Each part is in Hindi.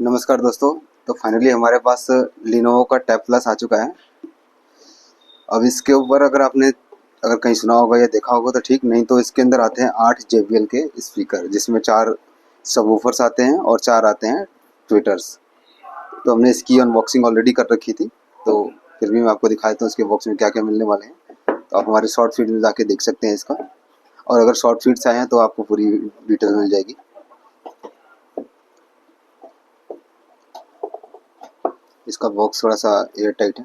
नमस्कार दोस्तों। तो फाइनली हमारे पास लिनोवो का टैब प्लस आ चुका है। अब इसके ऊपर अगर कहीं सुना होगा या देखा होगा तो ठीक, नहीं तो इसके अंदर आते हैं 8 JBL के स्पीकर, जिसमें 4 सबवूफर्स आते हैं और 4 आते हैं ट्विटर्स। तो हमने इसकी अनबॉक्सिंग ऑलरेडी कर रखी थी, तो फिर भी मैं आपको दिखा देता हूँ इसके बॉक्स में क्या क्या मिलने वाले हैं। तो आप हमारे शॉर्ट फीड में जाके देख सकते हैं इसका, और अगर शॉर्ट फीड से आए हैं तो आपको पूरी डिटेल मिल जाएगी। इसका बॉक्स थोड़ा सा एयर टाइट है।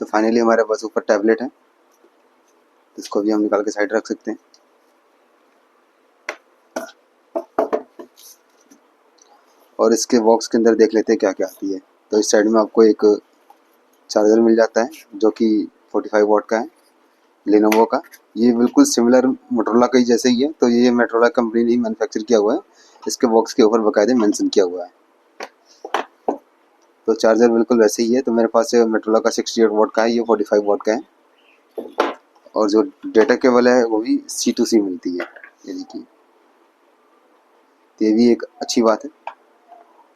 तो फाइनली हमारे पास ऊपर टैबलेट है, इसको भी हम निकाल के साइड रख सकते हैं। और इसके बॉक्स के अंदर देख लेते हैं क्या क्या आती है। तो इस साइड में आपको एक चार्जर मिल जाता है जो कि 45 वॉट का है, लेनोवो का। ये बिल्कुल सिमिलर मोटरोला का ही जैसे ही है, तो ये मोटरोला कंपनी ने मैन्युफैक्चर किया हुआ है। इसके बॉक्स के ऊपर बाकायदे मेंशन किया हुआ है। तो चार्जर बिल्कुल वैसे ही है। तो मेरे पास मोटरोला का 68 वॉट का है, ये 45 वॉट का है। और जो डेटा केबल है वो भी C2C मिलती है, ये देखिए। तो ये भी एक अच्छी बात है,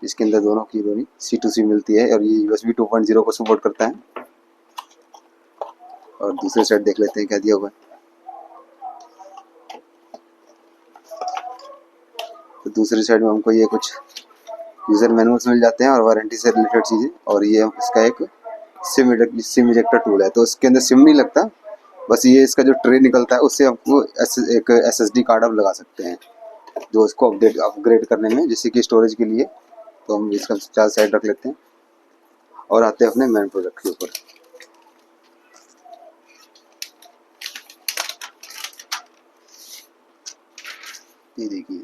इसके अंदर दोनों की C2C मिलती है। और ये USB 2.0 को सपोर्ट करता है। और दूसरे साइड देख लेते हैं क्या दिया हुआ है। तो दूसरी साइड में हमको ये कुछ यूज़र मैनुअल्स मिल जाते हैं और वारंटी से रिलेटेड चीज़ें। और ये इसका एक सिम इजेक्टर टूल है। तो इसके अंदर सिम नहीं लगता, बस ये इसका जो ट्रे निकलता है उससे आपको एक SSD कार्ड आप लगा सकते हैं, जो इसको अपग्रेड करने में, जैसे कि स्टोरेज के लिए। तो हम इसका चार साइड रख लेते हैं और आते हैं अपने मेन प्रोडक्ट के ऊपर। ये देखिए,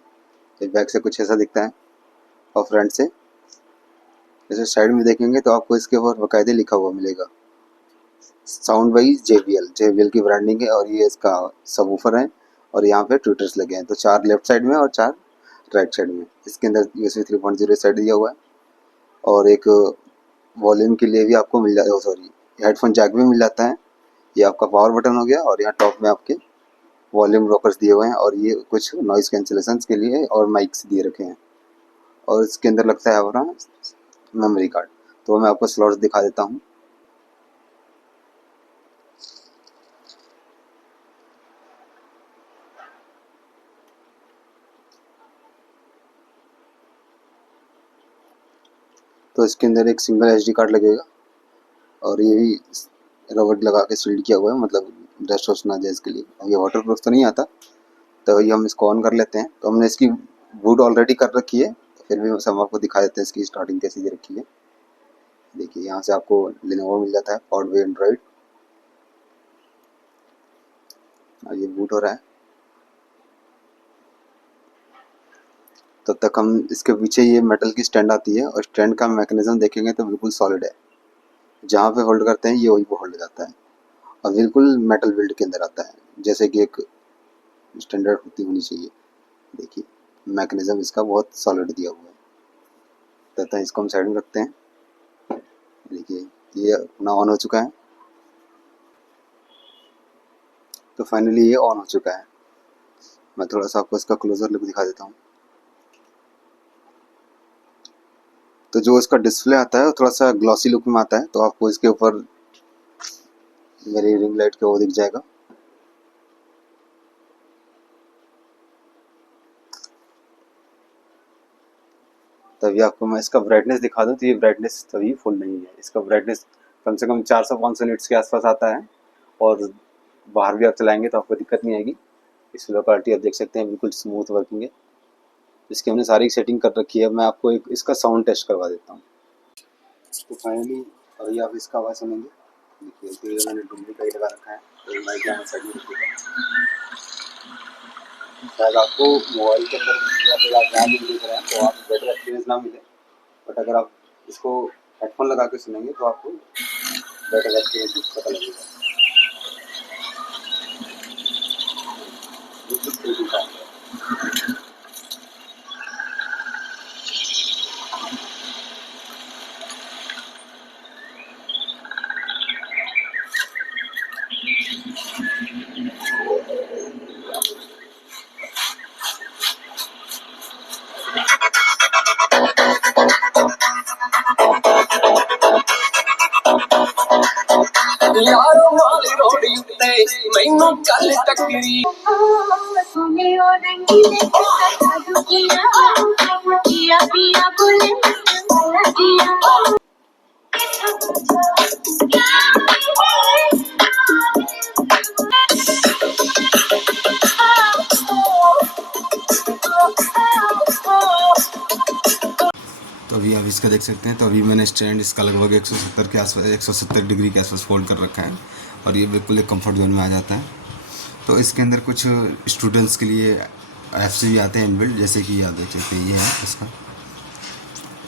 ये बैक से कुछ ऐसा दिखता है और फ्रंट से जैसे साइड में देखेंगे तो आपको इसके ऊपर बाकायदे लिखा हुआ मिलेगा, साउंड वाइज JBL की ब्रांडिंग है। और ये इसका सबवूफर है और यहाँ पे ट्विटर्स लगे हैं। तो 4 लेफ्ट साइड में और 4 राइट साइड में। इसके अंदर USB 3.0 साइड दिया हुआ है और एक वॉल्यूम के लिए भी आपको मिल जाता है, सॉरी हेडफोन जैक भी मिल जाता है। ये आपका पावर बटन हो गया और यहाँ टॉप में आपके वॉल्यूम रॉकर्स दिए हुए हैं और ये कुछ नॉइस कैंसिलेशन के लिए और माइक्स दिए रखे हैं। और इसके अंदर लगता है हमारा मेमोरी कार्ड। तो मैं आपको स्लॉट्स दिखा देता हूँ। तो इसके अंदर एक सिंगल SD कार्ड लगेगा और ये भी रबर लगा के सील्ड किया हुआ है, मतलब डस्ट वस्ट ना जाए इसके लिए। अब ये वाटर प्रूफ तो नहीं आता, तो ये हम इसको ऑन कर लेते हैं। तो हमने इसकी बूट ऑलरेडी कर रखी है, तो फिर भी हम आपको दिखा देते हैं इसकी स्टार्टिंग कैसे दे रखी है। देखिए, यहाँ से आपको लेनोवो मिल जाता है पॉड वे एंड्रॉइड, और ये बूट हो रहा है। तब तक हम इसके पीछे ये मेटल की स्टैंड आती है और स्टैंड का मैकेनिज्म देखेंगे तो बिल्कुल सॉलिड है। जहाँ पे होल्ड करते हैं ये वहीं पे होल्ड जाता है और बिल्कुल मेटल बिल्ड के अंदर आता है, जैसे कि एक स्टैंडर्ड होती होनी चाहिए। देखिए, मैकेनिज्म इसका बहुत सॉलिड दिया हुआ है। तथा इसको हम साइड में रखते हैं। देखिए, ये अपना ऑन हो चुका है। तो फाइनली ये ऑन हो चुका है। मैं थोड़ा सा आपको इसका क्लोजर लुक दिखा देता हूँ। तो जो इसका डिस्प्ले आता है वो थोड़ा सा ग्लॉसी लुक में आता है। तो आपको इसके ऊपर मेरी रिंग लाइट का वो दिख जाएगा। तभी आपको मैं इसका ब्राइटनेस दिखा दूँ, तो ये ब्राइटनेस तभी फुल नहीं है। इसका ब्राइटनेस कम से कम 400-500 निट्स के आसपास आता है और बाहर भी आप चलाएंगे तो आपको दिक्कत नहीं आएगी। इस लो क्वालिटी आप देख सकते हैं, बिल्कुल स्मूथ वर्किंग है। इसकी हमने सारी सेटिंग कर रखी है। मैं आपको एक इसका साउंड टेस्ट करवा देता हूँ। तो फाइनली अभी आप इसका आवाज़ सुनेंगे। देखिए, तो ये मैंने डुप्लीकेट लगा रखा है, तो माइक यहाँ साइड में रखिएगा। शायद आपको मोबाइल के अंदर या फिर आप जहाँ भी देख रहे हैं तो आप बेटर एक्सपीरियंस ना मिले, बट अगर आप इसको हेडफोन लगा के सुनेंगे तो आपको बेटर एक्सपीरियंस पता लगेगा। बिल्कुल बिल्कुल काम है। यारो माल रोड उत्ते मैनू कल टकरी तो अभी आप इसका देख सकते हैं। तो अभी मैंने स्टैंड इसका लगभग 170 के आसपास 170 डिग्री के आसपास फोल्ड कर रखा है और ये बिल्कुल एक कंफर्ट जोन में आ जाता है। तो इसके अंदर कुछ स्टूडेंट्स के लिए ऐप्स भी आते हैं इनबिल्ट, जैसे कि याद देख सकते हैं ये है इसका।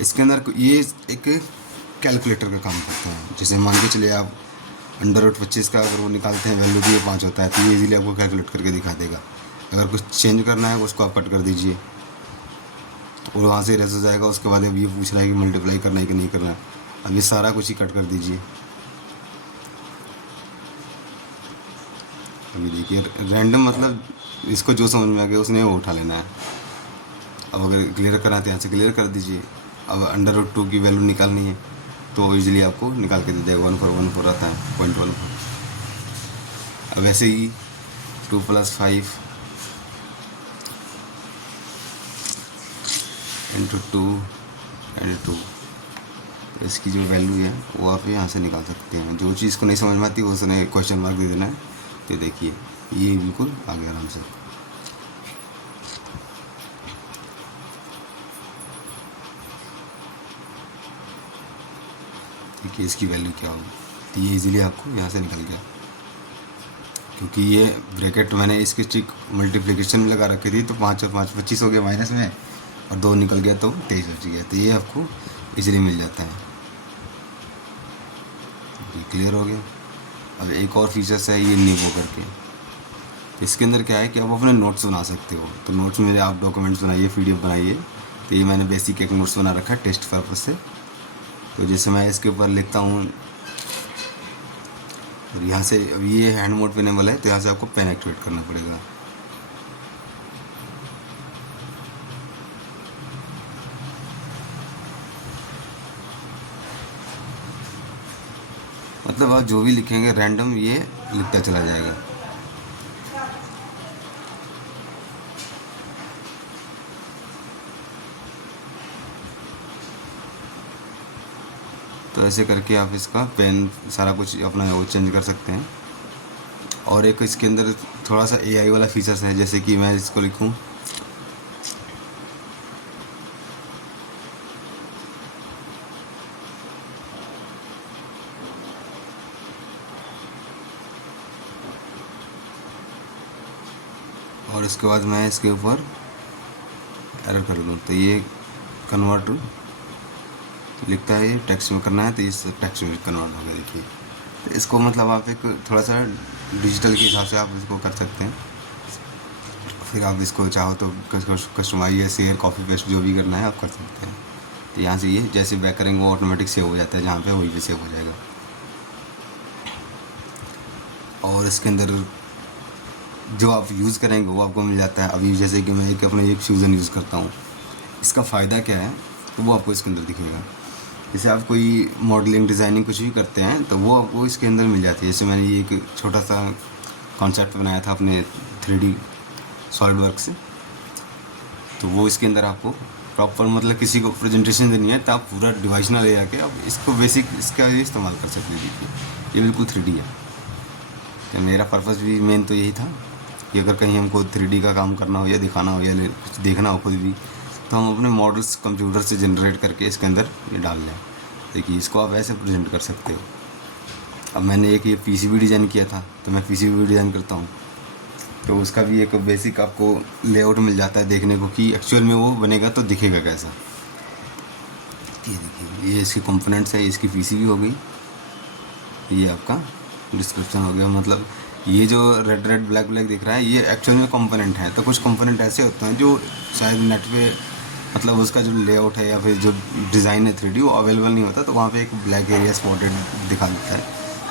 इसके अंदर ये एक कैलकुलेटर का काम करता है। जैसे मान के चलिए आप √25 का अगर वो निकालते हैं वैल्यू तो ये 5 होता है, तो ये इजीली आपको कैलकुलेट करके दिखा देगा। अगर कुछ चेंज करना है उसको आप कट कर दीजिए और वहाँ से रेस हो जाएगा। उसके बाद अब ये पूछ रहा है कि मल्टीप्लाई करना है कि नहीं करना है, अब ये सारा कुछ ही कट कर दीजिए। अभी देखिए रैंडम, मतलब इसको जो समझ में आ गया उसने वो उठा लेना है। अब अगर क्लियर करना है तो यहाँ से क्लियर कर दीजिए। अब √2 की वैल्यू निकालनी है तो इजीली आपको निकाल के दे देगा। 1414 आता है 0.14। अब ऐसे ही 2 + 5 × 2 × 2, इसकी जो वैल्यू है वो आप यहाँ से निकाल सकते हैं। जो चीज़ को नहीं समझ में आती है उसने क्वेश्चन मार्क दे देना है। तो देखिए ये बिल्कुल आ गया आराम से। देखिए इसकी वैल्यू क्या होगी, तो ये इजीली आपको यहाँ से निकल गया। क्योंकि ये ब्रैकेट मैंने इसके ठीक मल्टीप्लिकेशन में लगा रखी थी, तो 5 और 5 25 हो गया माइनस में, और 2 निकल गया तो 23 बच गया। तो ये आपको इजीली मिल जाता है। ये क्लियर हो गया। अब एक और फीचर्स है ये नीवो करके। तो इसके अंदर क्या है कि आप अपने नोट्स बना सकते हो। तो नोट्स में आप डॉक्यूमेंट्स बनाइए, PDF बनाइए। तो ये मैंने बेसिक एक नोट्स बना रखा है टेस्ट पर्पज से। तो जैसे मैं इसके ऊपर लिखता हूँ और यहाँ से, अब ये हैंड मोड पे इनेबल है तो यहाँ से आपको पेन एक्टिवेट करना पड़ेगा। मतलब आप जो भी लिखेंगे रैंडम ये लिखता चला जाएगा। तो ऐसे करके आप इसका पेन सारा कुछ अपना वो चेंज कर सकते हैं। और एक इसके अंदर थोड़ा सा AI वाला फीचर्स है, जैसे कि मैं इसको लिखूं और इसके बाद मैं इसके ऊपर एरर कर दूं तो ये कन्वर्ट लिखता है, ये टेक्स्ट में करना है तो इस टेक्स्ट में कन्वर्ट हो गया। देखिए तो इसको मतलब आप एक थोड़ा सा डिजिटल के हिसाब से आप इसको कर सकते हैं। फिर आप इसको चाहो तो कस्टमाइज या शेयर, कॉपी पेस्ट जो भी करना है आप कर सकते हैं। तो यहाँ से ये जैसे बैक करेंगे वो ऑटोमेटिक सेव हो जाता है, जहाँ पे वहीं पे सेव हो जाएगा। और इसके अंदर जो आप यूज़ करेंगे वो आपको मिल जाता है। अभी जैसे कि मैं एक अपने एक फ्यूज़न यूज़ करता हूँ, इसका फ़ायदा क्या है तो वो आपको इसके अंदर दिखेगा। जैसे आप कोई मॉडलिंग, डिज़ाइनिंग कुछ भी करते हैं तो वो आपको इसके अंदर मिल जाती है। जैसे मैंने ये एक छोटा सा कॉन्सेप्ट बनाया था अपने 3D सॉलिडवर्क से, तो वो इसके अंदर आपको प्रॉपर, मतलब किसी को प्रेजेंटेशन देनी है तो आप पूरा डिवाइस ना ले जाके आप इसको बेसिक इसका इस्तेमाल कर सकते हैं। देखिए ये बिल्कुल 3D है। तो मेरा पर्पज़ भी मेन तो यही था कि अगर कहीं हमको 3D का काम करना हो या दिखाना हो या कुछ देखना हो खुद भी, तो हम अपने मॉडल्स कंप्यूटर से जनरेट करके इसके अंदर ये डाल दें। देखिए इसको आप ऐसे प्रेजेंट कर सकते हो। अब मैंने एक ये PCB डिज़ाइन किया था, तो मैं PCB डिज़ाइन करता हूँ, तो उसका भी एक बेसिक आपको लेआउट मिल जाता है देखने को कि एक्चुअल में वो बनेगा तो दिखेगा कैसा। ये देखिए ये इसके कंपोनेंट्स है, इसकी PCB हो गई, ये आपका डिस्क्रिप्शन हो गया। मतलब ये जो रेड रेड ब्लैक ब्लैक दिख रहा है ये एक्चुअल में कंपोनेंट है। तो कुछ कंपोनेंट ऐसे होते हैं जो शायद नेट पे, मतलब उसका जो लेआउट है या फिर जो डिज़ाइन है 3D वो अवेलेबल नहीं होता, तो वहाँ पे एक ब्लैक एरिया स्पॉटेड दिखा देता है,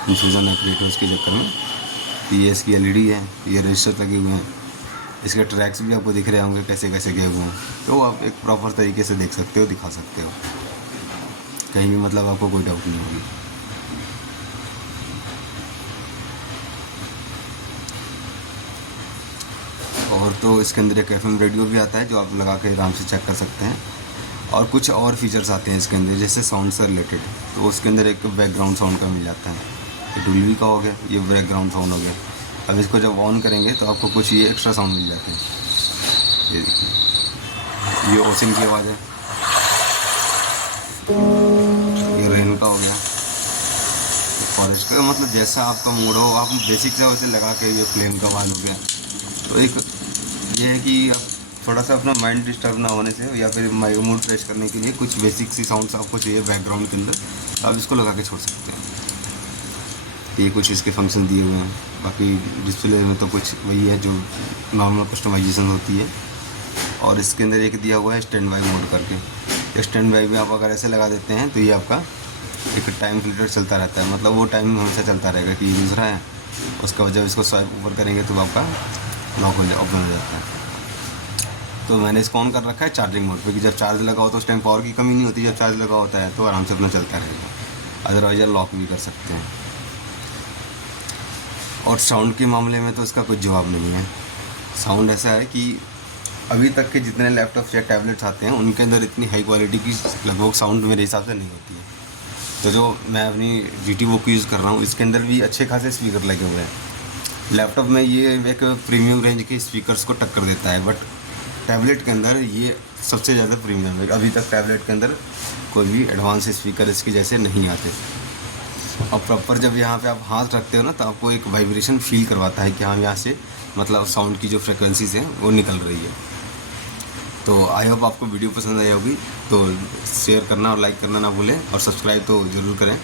कंफ्यूजन है क्रिएट उसके चक्कर में। तो ये इसकी LED है, ये रजिस्टर लगे हुए हैं, इसके ट्रैक्स भी आपको दिख रहे होंगे कैसे कैसे गए हुए हैं। तो आप एक प्रॉपर तरीके से देख सकते हो, दिखा सकते हो, कहीं भी मतलब आपको कोई डाउट नहीं होगी। और तो इसके अंदर एक FM रेडियो भी आता है जो आप लगा के आराम से चेक कर सकते हैं। और कुछ और फीचर्स आते हैं इसके अंदर जैसे साउंड से रिलेटेड, तो उसके अंदर एक बैकग्राउंड साउंड का मिल जाता है। ये डुल्बी का हो गया, ये बैकग्राउंड साउंड हो गया। अब इसको जब ऑन करेंगे तो आपको कुछ ये एक्स्ट्रा साउंड मिल जाते हैं। ये देखिए, ये ओसिन की आवाज़ है, ये रेन का हो गया, फॉरेस्ट का, मतलब जैसा आपका मूड हो आप बेसिक से वैसे लगा के, ये फ्लेम का आवाज़ हो गया। तो एक ये है कि आप थोड़ा सा अपना माइंड डिस्टर्ब ना होने से या फिर मूड फ्रेश करने के लिए कुछ बेसिक सी साउंड्स आपको चाहिए बैकग्राउंड के अंदर, आप इसको लगा के छोड़ सकते हैं। ये कुछ इसके फंक्शन दिए हुए हैं। बाकी डिस्प्ले में तो कुछ वही है जो नॉर्मल कस्टमाइजेशन होती है। और इसके अंदर एक दिया हुआ है स्टैंड बाई मोड करके। स्टैंड बाई में आप अगर ऐसे लगा देते हैं तो ये आपका एक टाइम फिल्टर चलता रहता है, मतलब वो टाइम हमेशा चलता रहेगा कि यूज़ रहा है। उसका वजह इसको स्वाइप ऊपर करेंगे तो आपका लॉक ओपन हो जाता है। तो मैंने इसको ऑन कर रखा है चार्जिंग मोड पे कि जब चार्ज लगा हो तो उस टाइम पावर की कमी नहीं होती, जब चार्ज लगा होता है तो आराम से अपना चलता रहेगा। अदरवाइज लॉक भी कर सकते हैं। और साउंड के मामले में तो इसका कुछ जवाब नहीं है। साउंड ऐसा है कि अभी तक के जितने लैपटॉप्स या टैबलेट्स आते हैं उनके अंदर इतनी हाई क्वालिटी की लगभग साउंड मेरे हिसाब से नहीं होती है। तो जो मैं अपनी GT Voc यूज़ कर रहा हूँ इसके अंदर भी अच्छे खासे स्पीकर लगे हुए हैं। लैपटॉप में ये एक प्रीमियम रेंज के स्पीकर्स को टक्कर देता है, बट टैबलेट के अंदर ये सबसे ज़्यादा प्रीमियम है। अभी तक टैबलेट के अंदर कोई भी एडवांस स्पीकर इसके जैसे नहीं आते। और प्रॉपर जब यहाँ पे आप हाथ रखते हो ना तो आपको एक वाइब्रेशन फील करवाता है कि हाँ यहाँ से मतलब साउंड की जो फ्रिक्वेंसीज हैं वो निकल रही है। तो आई होप आपको वीडियो पसंद आई होगी, तो शेयर करना और लाइक करना ना भूलें और सब्सक्राइब तो ज़रूर करें।